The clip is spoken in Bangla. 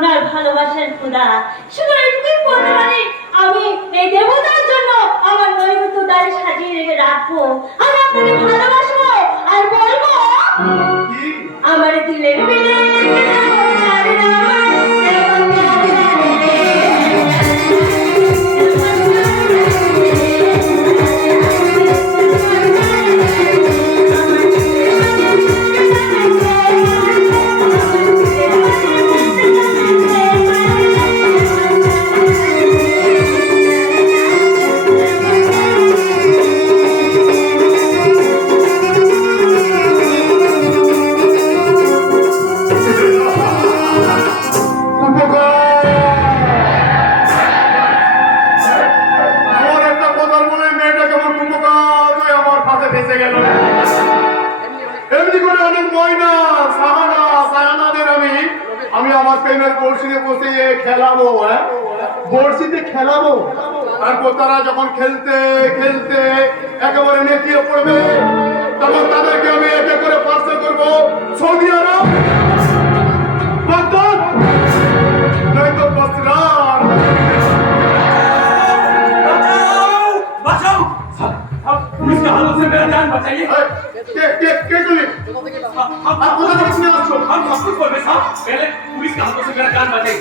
আপনার ভালোবাসার খোদা। শুধু এইটুকুই বলতে পারি, আমি এই দেবতার জন্য আমার নৈবেদ্য দ্বারে সাজিয়ে রেখে রাখবো, আর আপনাকে ভালোবাসবো, আর বলবো আমার দিলের বিলে আমি আমার প্রেমের বড়শিতে বসে খেলাবো, বড়শিতে খেলাবো, আর তারা যখন খেলতে খেলতে একেবারে নেতিয়ে পড়বে, তখন তাদেরকে আমি একে করে পার্সেল করবো সৌদি আরব, বাগদাদ, নয়তো বসরার। पुलिस के हाथों से मेरा जान बचाइए। কে তুমি? हम सब कुछ बोल रहे साहब, पहले पुलिस के हाथों से मेरा जान बचाइए।